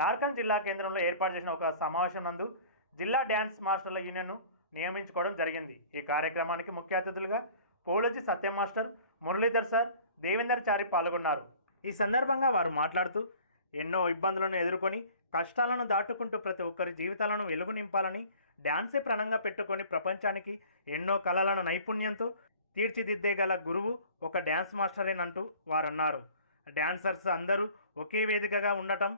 నార్కన్ జిల్లా కేంద్రంలో ఏర్పాటు చేసిన ఒక సమావేశం నందు జిల్లా డ్యాన్స్ మాస్టర్ల యూనియన్ను నియమించుకోవడం జరిగింది. ఈ కార్యక్రమానికి ముఖ్య అతిథులుగా పోలజీ సత్యం మాస్టర్ మురళీధర్ సార్ దేవేందర్ చారి పాల్గొన్నారు. ఈ సందర్భంగా వారు మాట్లాడుతూ ఎన్నో ఇబ్బందులను ఎదుర్కొని కష్టాలను దాటుకుంటూ ప్రతి ఒక్కరి జీవితాలను వెలుగు నింపాలని డ్యాన్సే ప్రాణంగా పెట్టుకొని ప్రపంచానికి ఎన్నో కళలను నైపుణ్యంతో తీర్చిదిద్దేగల గురువు ఒక డ్యాన్స్ మాస్టరేనంటూ వారన్నారు. డ్యాన్సర్స్ అందరూ ఒకే వేదికగా ఉండటం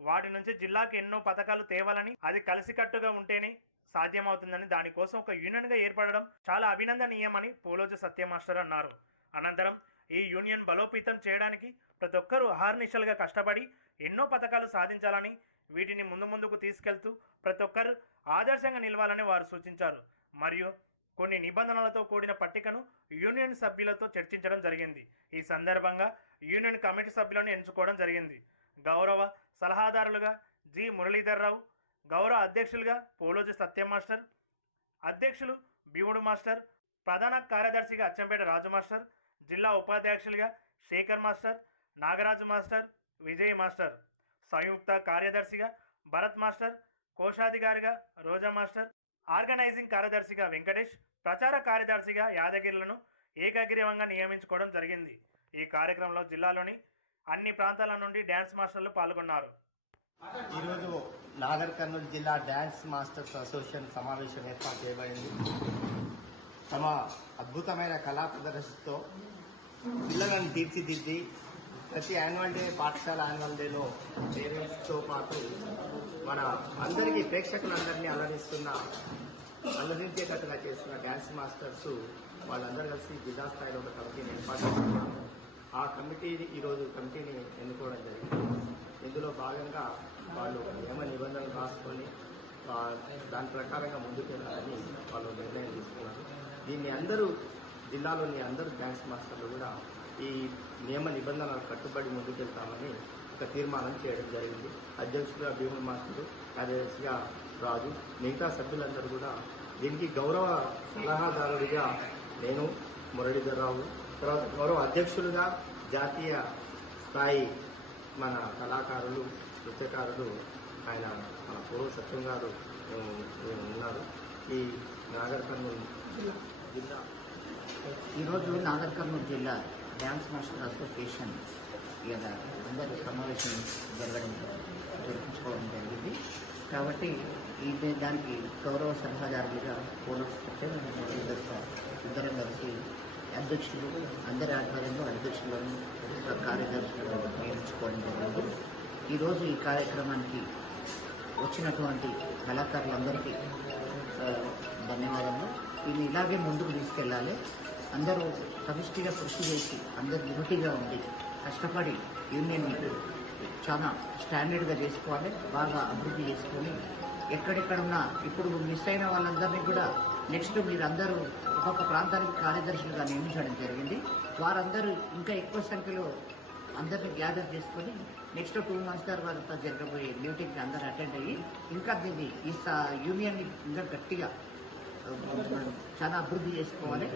వాటి నుంచి జిల్లాకు ఎన్నో పథకాలు తేవాలని అది కలిసికట్టుగా ఉంటేనే సాధ్యమవుతుందని దానికోసం ఒక యూనియన్గా ఏర్పడడం చాలా అభినందనీయమని పోలోజు సత్య మాస్టర్ అన్నారు. అనంతరం ఈ యూనియన్ బలోపేతం చేయడానికి ప్రతి ఒక్కరూ అహర్నిశలుగా కష్టపడి ఎన్నో పథకాలు సాధించాలని వీటిని ముందు ముందుకు తీసుకెళ్తూ ప్రతి ఒక్కరు ఆదర్శంగా నిలవాలని వారు సూచించారు. మరియు కొన్ని నిబంధనలతో కూడిన పట్టికను యూనియన్ సభ్యులతో చర్చించడం జరిగింది. ఈ సందర్భంగా యూనియన్ కమిటీ సభ్యులను ఎంచుకోవడం జరిగింది. గౌరవ సలహాదారులుగా జి. మురళీధర్ రావు గౌరవ అధ్యక్షులుగా పోలోజి సత్యం మాస్టర్ అధ్యక్షులు భీముడు మాస్టర్ ప్రధాన కార్యదర్శిగా అచ్చంపేట రాజు మాస్టర్ జిల్లా ఉపాధ్యక్షులుగా Shekar master Nagaraju master Vijay master సంయుక్త కార్యదర్శిగా భరత్ మాస్టర్ కోశాధికారిగా రోజా మాస్టర్ ఆర్గనైజింగ్ కార్యదర్శిగా వెంకటేష్ ప్రచార కార్యదర్శిగా యాదగిరిలను ఏకగ్రీవంగా నియమించుకోవడం జరిగింది. ఈ కార్యక్రమంలో జిల్లాలోని అన్ని ప్రాంతాల నుండి డ్యాన్స్ మాస్టర్లు పాల్గొన్నారు. ఈరోజు నాగర్ కర్నూలు జిల్లా డ్యాన్స్ మాస్టర్స్ అసోసియేషన్ సమావేశం ఏర్పాటు చేయబడింది. తమ అద్భుతమైన కళా ప్రదర్శనతో పిల్లలను తీర్చిదిద్ది ప్రతి యాన్యువల్ డే పాఠశాల యాన్యువల్ డేలో పేరెంట్స్తో పాటు మన అందరికీ ప్రేక్షకులందరినీ అలరిస్తున్న అలరించేటట్టుగా చేస్తున్న డ్యాన్స్ మాస్టర్స్ వాళ్ళందరూ కలిసి జిల్లా స్థాయిలో ఒక కమిటీని ఏర్పాటు చేస్తున్నారు. ఆ కమిటీని ఈరోజు కమిటీని ఎన్నుకోవడం జరిగింది. ఇందులో భాగంగా వాళ్ళు నియమ నిబంధనలు రాసుకొని దాని ప్రకారంగా ముందుకు వెళ్ళాలని వాళ్ళు నిర్ణయం తీసుకున్నారు. దీన్ని అందరూ జిల్లాలోని అందరూ డ్యాన్స్ మాస్టర్లు కూడా ఈ నియమ నిబంధనలు కట్టుబడి ముందుకెళ్తామని ఒక తీర్మానం చేయడం జరిగింది. అధ్యక్షుడిగా భీముల మాస్టరు కార్యదర్శిగా రాజు మిగతా సభ్యులందరూ కూడా దీనికి గౌరవ సలహాదారుడిగా నేను మురళీధర్రావు తర్వాత గౌరవ అధ్యక్షులుగా జాతీయ స్థాయి మన కళాకారులు నృత్యకారులు ఆయన మన పూర్వ సత్యం గారు ఉన్నారు. ఈ నాగర్ కర్నూలు జిల్లా. ఈరోజు నాగర్ కర్నూలు జిల్లా డ్యాన్స్ మాస్టర్ అసోసియేషన్ లేదా అందరి సమావేశం జరగడం జరిపించుకోవడం జరిగింది. కాబట్టి ఈ దానికి గౌరవ సలహాదారులుగా పోలీస్ ఇద్దరు ఇద్దరం కలిసి అధ్యక్షులు అందరి ఆధ్వర్యంలో అధ్యక్షులను కార్యదర్శులను నియమించుకోవడం జరిగింది. ఈరోజు ఈ కార్యక్రమానికి వచ్చినటువంటి కళాకారులందరికీ ధన్యవాదాలు ఇది ఇలాగే ముందుకు తీసుకెళ్ళాలి. అందరూ సమిష్టిగా కృషి చేసి అందరూ యూనిటీగా ఉండి కష్టపడి యూనియన్ చాలా స్టాండర్డ్గా చేసుకోవాలి బాగా అభివృద్ధి చేసుకొని ఎక్కడెక్కడున్నా ఇప్పుడు మిస్ అయిన వాళ్ళందరినీ కూడా నెక్స్ట్ మీరందరూ ఒక్కొక్క ప్రాంతానికి కార్యదర్శులుగా నియమించడం జరిగింది. వారందరూ ఇంకా ఎక్కువ సంఖ్యలో అందరిని గ్యాదర్ చేసుకొని నెక్స్ట్ టూ మంత్స్ తర్వాత జరగబోయే మీటింగ్కి అందరు అటెండ్ అయ్యి ఇంకా దీన్ని ఈ యూనియన్ని ఇంకా గట్టిగా చాలా అభివృద్ధి చేసుకోవాలి.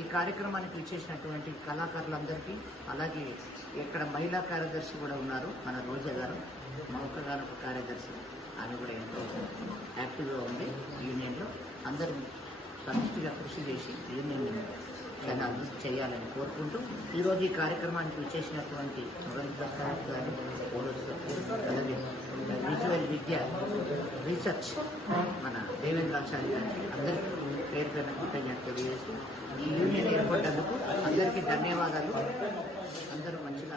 ఈ కార్యక్రమానికి విచ్చేసినటువంటి కళాకారులందరికీ అలాగే ఇక్కడ మహిళా కార్యదర్శి కూడా ఉన్నారు మన రోజా గారు. మా కార్యదర్శి ఆమె కూడా ఎంతో యాక్టివ్గా ఉంది యూనియన్లో అందరూ సమిష్టిగా కృషి చేసి యూనియన్ చాలా అభివృద్ధి చేయాలని కోరుకుంటూ ఈరోజు ఈ కార్యక్రమానికి విచ్చేసినటువంటి మురళీ గారు అలాగే విజువల్ విద్య రీసెర్చ్ మన దేవేంద్రాచార్య గారికి అందరికీ పేరు పేరు కృతజ్ఞత తెలియజేస్తూ ఈ యూనియన్ ఏర్పడ్డందుకు అందరికీ ధన్యవాదాలు. అందరూ మంచిగా